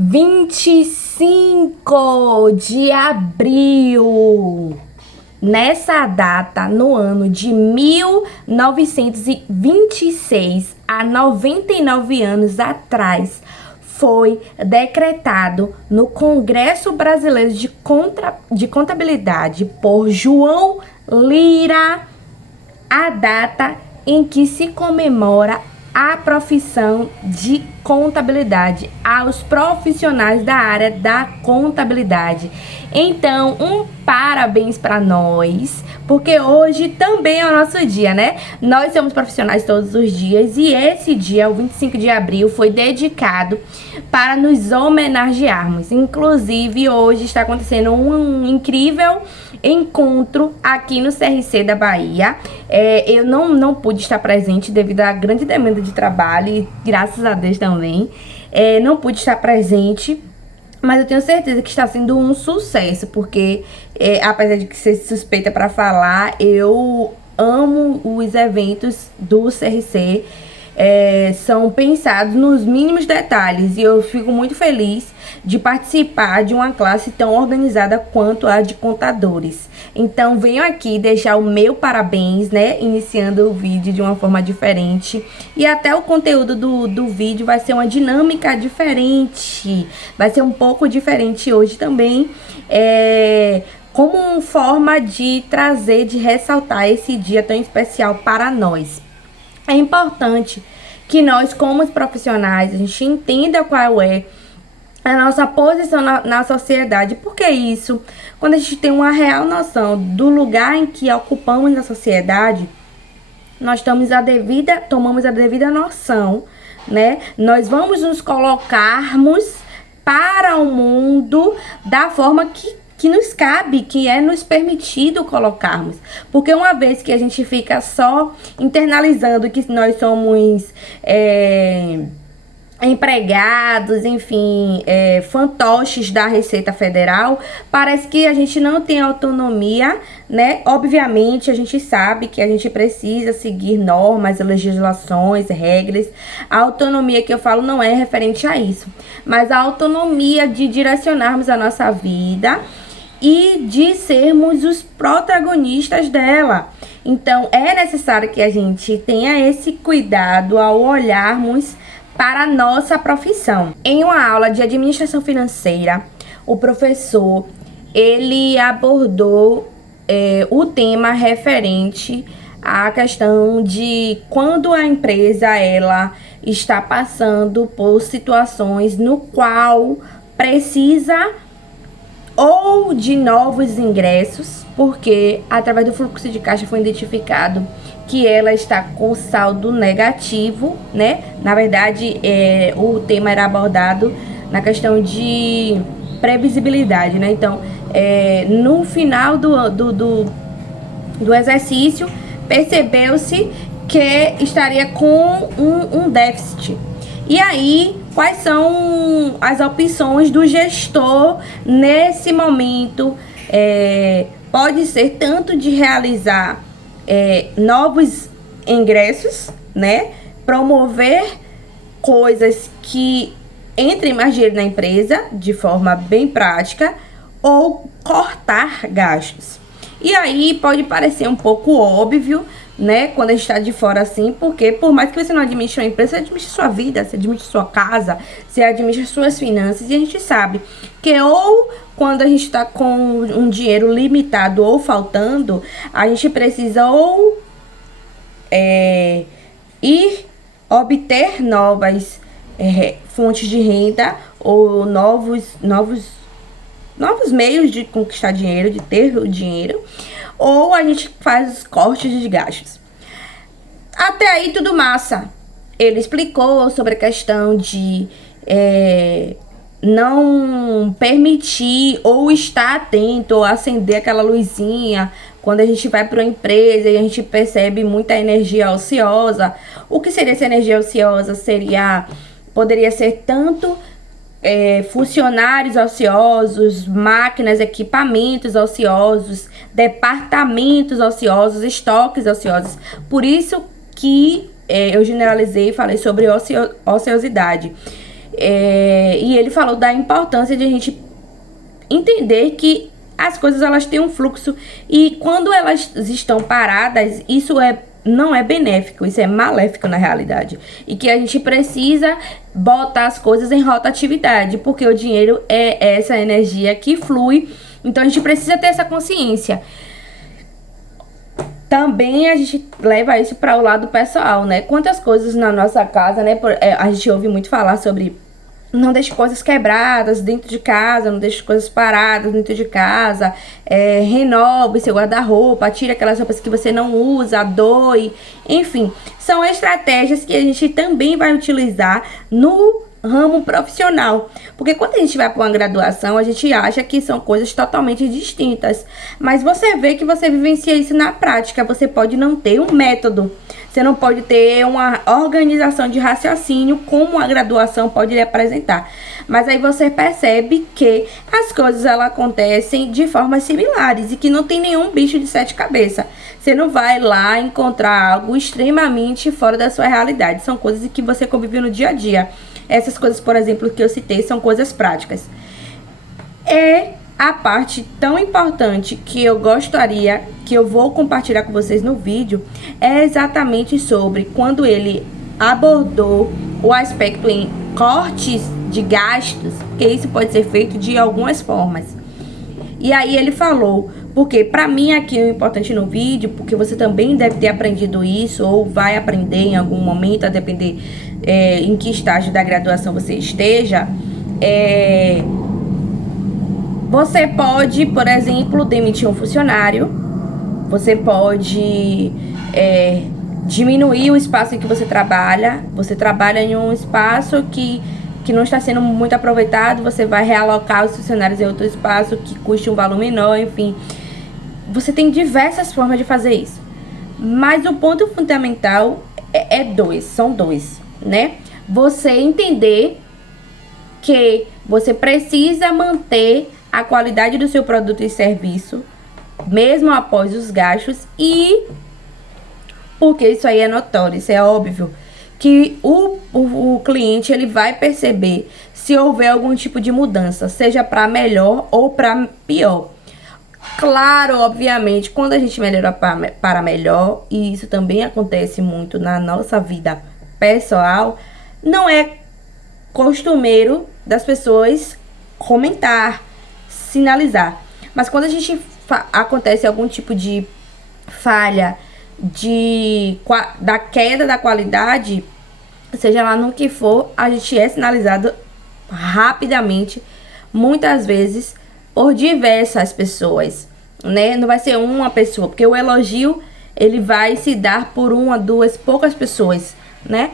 25 de abril. Nessa data, no ano de 1926, há 99 anos atrás, foi decretado no Congresso Brasileiro de Contabilidade por João Lira a data em que se comemora a profissão de contabilidade, aos profissionais da área da contabilidade. Então, um parabéns para nós, porque hoje também é o nosso dia, né? Nós somos profissionais todos os dias e esse dia, o 25 de abril, foi dedicado para nos homenagearmos. Inclusive, hoje está acontecendo um incrível encontro aqui no CRC da Bahia. Eu não pude estar presente devido à grande demanda de trabalho e graças a Deus também. Não pude estar presente, mas eu tenho certeza que está sendo um sucesso, porque apesar de ser suspeita para falar, eu amo os eventos do CRC. São pensados nos mínimos detalhes e eu fico muito feliz de participar de uma classe tão organizada quanto a de contadores. Então venho aqui deixar o meu parabéns, né, iniciando o vídeo de uma forma diferente, e até o conteúdo do vídeo vai ser uma dinâmica diferente, vai ser um pouco diferente hoje também, como forma de trazer, de ressaltar esse dia tão especial para nós. É importante que nós, como profissionais, a gente entenda qual é a nossa posição na sociedade. Por que isso? Quando a gente tem uma real noção do lugar em que ocupamos na sociedade, nós tomamos a devida noção, né? Nós vamos nos colocarmos para o mundo da forma que nos cabe, que é nos permitido colocarmos. Porque uma vez que a gente fica só internalizando que nós somos empregados, enfim, fantoches da Receita Federal, parece que a gente não tem autonomia, né? Obviamente, a gente sabe que a gente precisa seguir normas, legislações, regras. A autonomia que eu falo não é referente a isso, mas a autonomia de direcionarmos a nossa vida e de sermos os protagonistas dela. Então, é necessário que a gente tenha esse cuidado ao olharmos para a nossa profissão. Em uma aula de administração financeira, o professor, ele abordou o tema referente à questão de quando a empresa ela está passando por situações no qual precisa ou de novos ingressos, porque através do fluxo de caixa foi identificado que ela está com saldo negativo, né? Na verdade, o tema era abordado na questão de previsibilidade, né? Então, no final do exercício, percebeu-se que estaria com um déficit. E aí, quais são as opções do gestor nesse momento? Pode ser tanto de realizar novos ingressos, né? Promover coisas que entrem mais dinheiro na empresa de forma bem prática, ou cortar gastos. E aí pode parecer um pouco óbvio, né, quando a gente está de fora assim, porque por mais que você não administre uma empresa, você administra sua vida, você administra sua casa, você administra suas finanças, e a gente sabe que ou quando a gente está com um dinheiro limitado ou faltando, a gente precisa ou ir obter novas fontes de renda ou novos meios de conquistar dinheiro, de ter o dinheiro, ou a gente faz os cortes de gastos. Até aí tudo massa. Ele explicou sobre a questão de não permitir ou estar atento ou acender aquela luzinha quando a gente vai para uma empresa e a gente percebe muita energia ociosa. O que seria essa energia ociosa? Poderia ser tanto funcionários ociosos, máquinas, equipamentos ociosos, departamentos ociosos, estoques ociosos. Por isso que eu generalizei e falei sobre ociosidade. E ele falou da importância de a gente entender que as coisas elas têm um fluxo e quando elas estão paradas, não é benéfico, isso é maléfico na realidade. E que a gente precisa botar as coisas em rotatividade, porque o dinheiro é essa energia que flui, então a gente precisa ter essa consciência. Também a gente leva isso para o lado pessoal, né? Quantas coisas na nossa casa, né? A gente ouve muito falar sobre não deixe coisas quebradas dentro de casa, não deixe coisas paradas dentro de casa, renove seu guarda-roupa, tire aquelas roupas que você não usa, doe, enfim, são estratégias que a gente também vai utilizar no ramo profissional, porque quando a gente vai para uma graduação, a gente acha que são coisas totalmente distintas, mas você vê que você vivencia isso na prática, você pode não ter um método, você não pode ter uma organização de raciocínio como a graduação pode lhe apresentar. Mas aí você percebe que as coisas elas acontecem de formas similares e que não tem nenhum bicho de sete cabeças. Você não vai lá encontrar algo extremamente fora da sua realidade. São coisas que você convive no dia a dia. Essas coisas, por exemplo, que eu citei, são coisas práticas. A parte tão importante que eu gostaria, que eu vou compartilhar com vocês no vídeo, é exatamente sobre quando ele abordou o aspecto em cortes de gastos, que isso pode ser feito de algumas formas. E aí ele falou, porque pra mim aqui o importante no vídeo, porque você também deve ter aprendido isso, ou vai aprender em algum momento, a depender em que estágio da graduação você esteja, você pode, por exemplo, demitir um funcionário. Você pode diminuir o espaço em que você trabalha. Você trabalha em um espaço que não está sendo muito aproveitado. Você vai realocar os funcionários em outro espaço que custe um valor menor, enfim. Você tem diversas formas de fazer isso. Mas o ponto fundamental são dois, né? Você entender que você precisa manter a qualidade do seu produto e serviço, mesmo após os gastos, e porque isso aí é notório, isso é óbvio, que o cliente ele vai perceber se houver algum tipo de mudança, seja para melhor ou para pior. Claro, obviamente, quando a gente melhora para melhor, e isso também acontece muito na nossa vida pessoal, não é costumeiro das pessoas comentar, sinalizar. Mas quando a gente acontece algum tipo de falha da queda da qualidade, seja lá no que for, a gente é sinalizado rapidamente, muitas vezes por diversas pessoas, né? Não vai ser uma pessoa, porque o elogio ele vai se dar por uma, duas, poucas pessoas, né?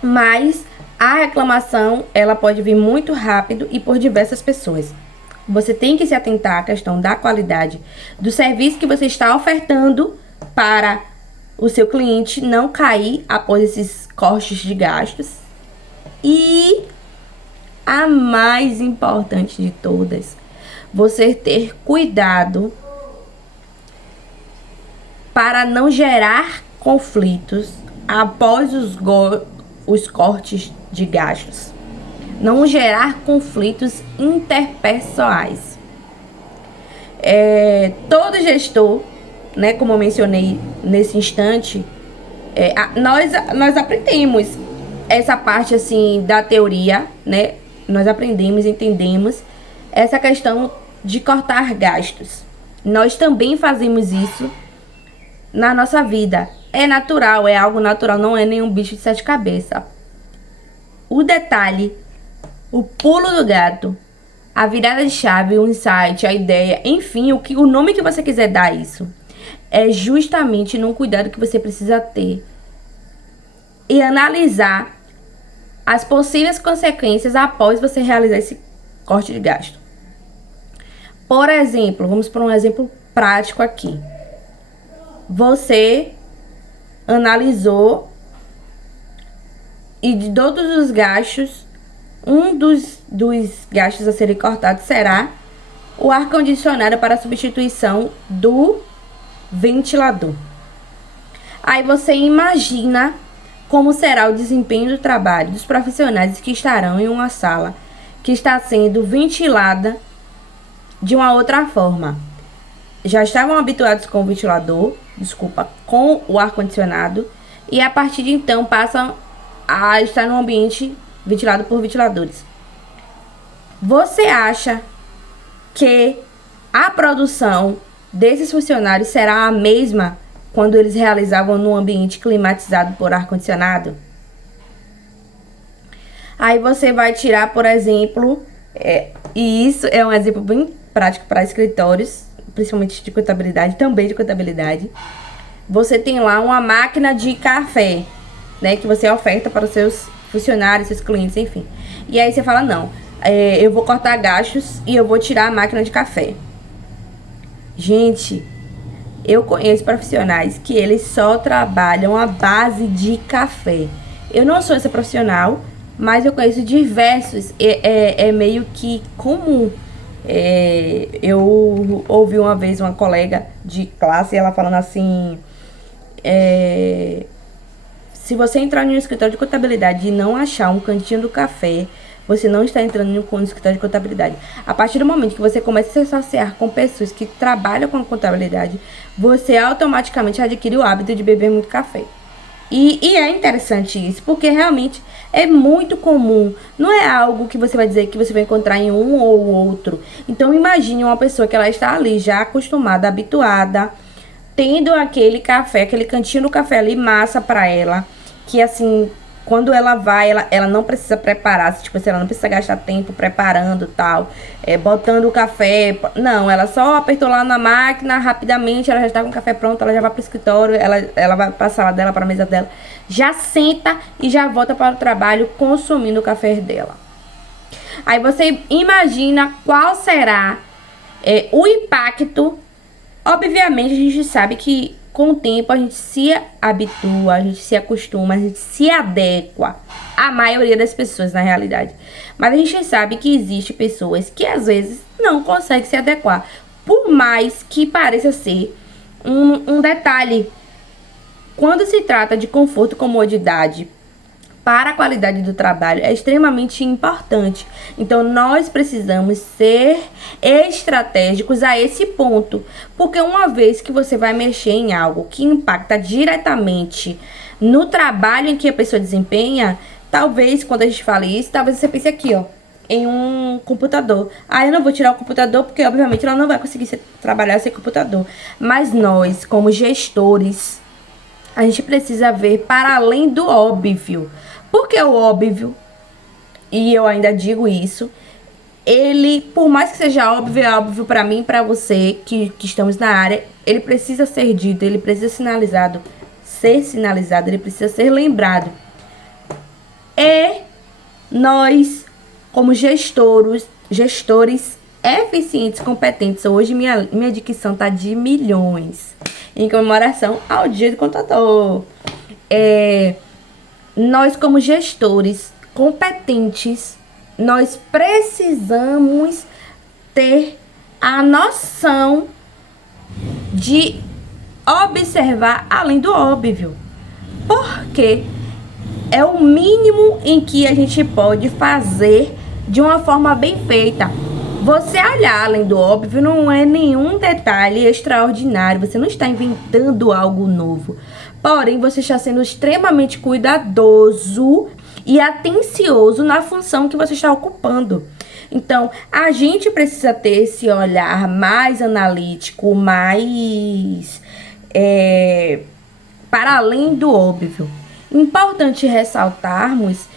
Mas a reclamação ela pode vir muito rápido e por diversas pessoas. Você tem que se atentar à questão da qualidade do serviço que você está ofertando para o seu cliente não cair após esses cortes de gastos. E a mais importante de todas, você ter cuidado para não gerar conflitos após os cortes de gastos. Não gerar conflitos interpessoais. Todo gestor, né, como eu mencionei nesse instante, nós aprendemos essa parte assim da teoria, né? Nós aprendemos, entendemos essa questão de cortar gastos. Nós também fazemos isso na nossa vida. É natural, é algo natural, não é nenhum bicho de sete cabeças. O detalhe, o pulo do gato, a virada de chave, o insight, a ideia, enfim, o nome que você quiser dar a isso, é justamente num cuidado que você precisa ter e analisar as possíveis consequências após você realizar esse corte de gasto. Por exemplo, vamos para um exemplo prático aqui. Você analisou e de todos os gastos, um dos gastos a serem cortados será o ar-condicionado para a substituição do ventilador. Aí você imagina como será o desempenho do trabalho dos profissionais que estarão em uma sala que está sendo ventilada de uma outra forma. Já estavam habituados com o ventilador, com o ar-condicionado, e a partir de então passam a estar num ambiente ventilado por ventiladores. Você acha que a produção desses funcionários será a mesma quando eles realizavam num ambiente climatizado por ar-condicionado? Aí você vai tirar, por exemplo, e isso é um exemplo bem prático para escritórios, principalmente de contabilidade, também de contabilidade. Você tem lá uma máquina de café, né, que você oferta para os seus funcionários, seus clientes, enfim. E aí você fala, não, eu vou cortar gastos e eu vou tirar a máquina de café. Gente, eu conheço profissionais que eles só trabalham à base de café. Eu não sou essa profissional, mas eu conheço diversos, é meio que comum. Eu ouvi uma vez uma colega de classe, ela falando assim, se você entrar no escritório de contabilidade e não achar um cantinho do café, você não está entrando no escritório de contabilidade. A partir do momento que você começa a se associar com pessoas que trabalham com contabilidade, você automaticamente adquire o hábito de beber muito café. E é interessante isso, porque realmente é muito comum. Não é algo que você vai dizer que você vai encontrar em um ou outro. Então imagine uma pessoa que ela está ali já acostumada, habituada, tendo aquele café, aquele cantinho do café ali, massa para ela, que assim, quando ela vai, ela não precisa preparar, tipo assim, ela não precisa gastar tempo preparando tal, botando o café. Não, ela só apertou lá na máquina, rapidamente, ela já está com o café pronto, ela já vai pro escritório, ela vai pra sala dela, pra mesa dela, já senta e já volta para o trabalho consumindo o café dela. Aí você imagina qual será o impacto. Obviamente a gente sabe que com o tempo a gente se habitua, a gente se acostuma, a gente se adequa. A maioria das pessoas, na realidade. Mas a gente sabe que existe pessoas que às vezes não conseguem se adequar. Por mais que pareça ser um detalhe. Quando se trata de conforto e comodidade para a qualidade do trabalho, é extremamente importante. Então, nós precisamos ser estratégicos a esse ponto. Porque uma vez que você vai mexer em algo que impacta diretamente no trabalho em que a pessoa desempenha, talvez, quando a gente fale isso, talvez você pense aqui, ó, em um computador. Eu não vou tirar o computador porque, obviamente, ela não vai conseguir trabalhar sem computador. Mas nós, como gestores, a gente precisa ver para além do óbvio. Porque o óbvio, e eu ainda digo isso, ele, por mais que seja óbvio, é óbvio para mim e para você que estamos na área, ele precisa ser dito, ele precisa ser sinalizado, ele precisa ser lembrado. E nós, como gestores eficientes, competentes, hoje minha dicção tá de milhões, em comemoração ao Dia do Contador. Nós, como gestores competentes, nós precisamos ter a noção de observar além do óbvio. Porque é o mínimo em que a gente pode fazer de uma forma bem feita. Você olhar além do óbvio não é nenhum detalhe extraordinário. Você não está inventando algo novo. Porém, você está sendo extremamente cuidadoso e atencioso na função que você está ocupando. Então, a gente precisa ter esse olhar mais analítico, mais para além do óbvio. Importante ressaltarmos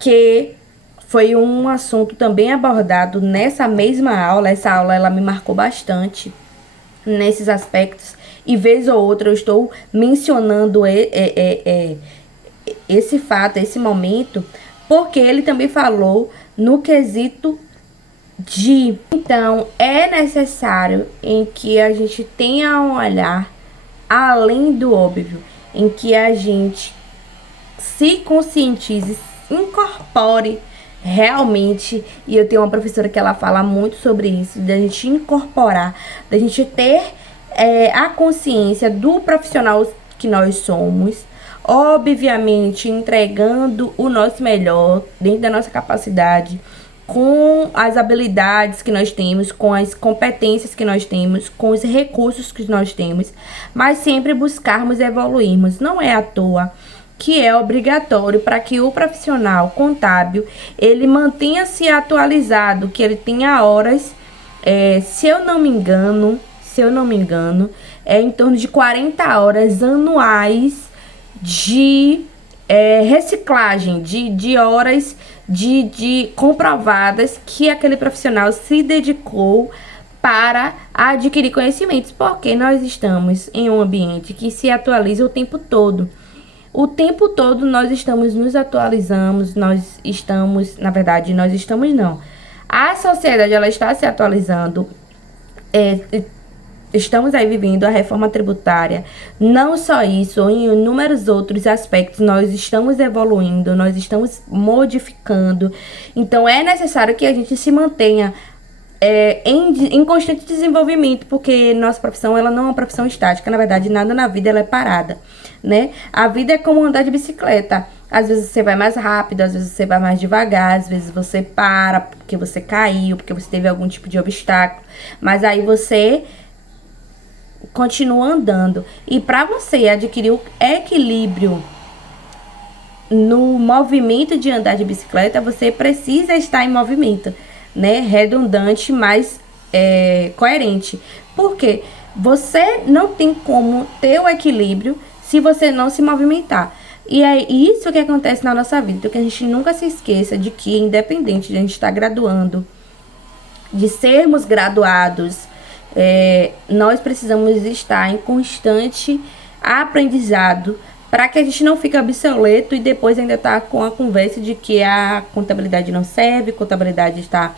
que foi um assunto também abordado nessa mesma aula. Essa aula ela me marcou bastante nesses aspectos. E vez ou outra eu estou mencionando esse fato, esse momento, porque ele também falou no quesito de... Então, é necessário em que a gente tenha um olhar além do óbvio, em que a gente se conscientize, incorpore realmente, e eu tenho uma professora que ela fala muito sobre isso, da gente incorporar, da gente ter a consciência do profissional que nós somos, obviamente entregando o nosso melhor dentro da nossa capacidade, com as habilidades que nós temos, com as competências que nós temos, com os recursos que nós temos, mas sempre buscarmos evoluirmos. Não é à toa que é obrigatório para que o profissional contábil ele mantenha-se atualizado, que ele tenha horas, se eu não me engano, é em torno de 40 horas anuais de reciclagem, de horas de comprovadas que aquele profissional se dedicou para adquirir conhecimentos, porque nós estamos em um ambiente que se atualiza o tempo todo. O tempo todo nós estamos nos atualizamos, nós estamos, na verdade, nós estamos não. A sociedade, ela está se atualizando, estamos aí vivendo a reforma tributária. Não só isso, em inúmeros outros aspectos, nós estamos evoluindo, nós estamos modificando. Então, é necessário que a gente se mantenha em constante desenvolvimento, porque nossa profissão, ela não é uma profissão estática. Na verdade, nada na vida ela é parada, né? A vida é como andar de bicicleta. Às vezes você vai mais rápido, às vezes você vai mais devagar, às vezes você para porque você caiu, porque você teve algum tipo de obstáculo, mas aí você continua andando. E para você adquirir o equilíbrio no movimento de andar de bicicleta, você precisa estar em movimento, né? Redundante, mas coerente. Porque você não tem como ter o equilíbrio se você não se movimentar. E é isso que acontece na nossa vida. Então, que a gente nunca se esqueça de que, independente de a gente estar graduando, de sermos graduados, nós precisamos estar em constante aprendizado para que a gente não fique obsoleto e depois ainda tá com a conversa de que a contabilidade não serve, contabilidade está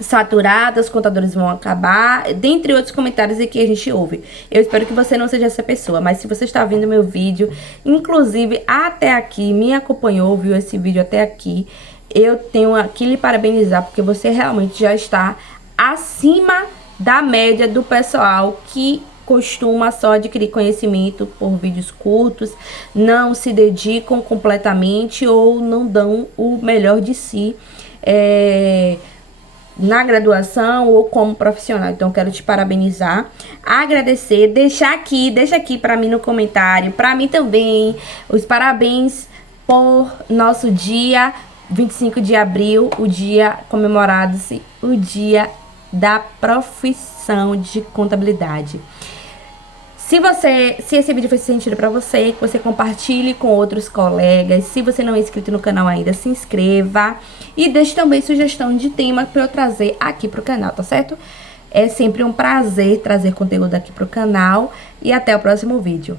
saturada, os contadores vão acabar, dentre outros comentários que a gente ouve. Eu espero que você não seja essa pessoa, mas se você está vendo meu vídeo, inclusive até aqui, me acompanhou, viu esse vídeo até aqui, eu tenho que lhe parabenizar, porque você realmente já está acima da média do pessoal que costuma só adquirir conhecimento por vídeos curtos, não se dedicam completamente ou não dão o melhor de si na graduação ou como profissional. Então, quero te parabenizar, agradecer, deixa aqui para mim no comentário, para mim também, os parabéns por nosso dia 25 de abril, o dia comemorado-se, o dia da profissão de contabilidade. Se esse vídeo fez sentido pra você, que você compartilhe com outros colegas. Se você não é inscrito no canal ainda, se inscreva. E deixe também sugestão de tema pra eu trazer aqui pro canal, tá certo? É sempre um prazer trazer conteúdo aqui pro canal. E até o próximo vídeo.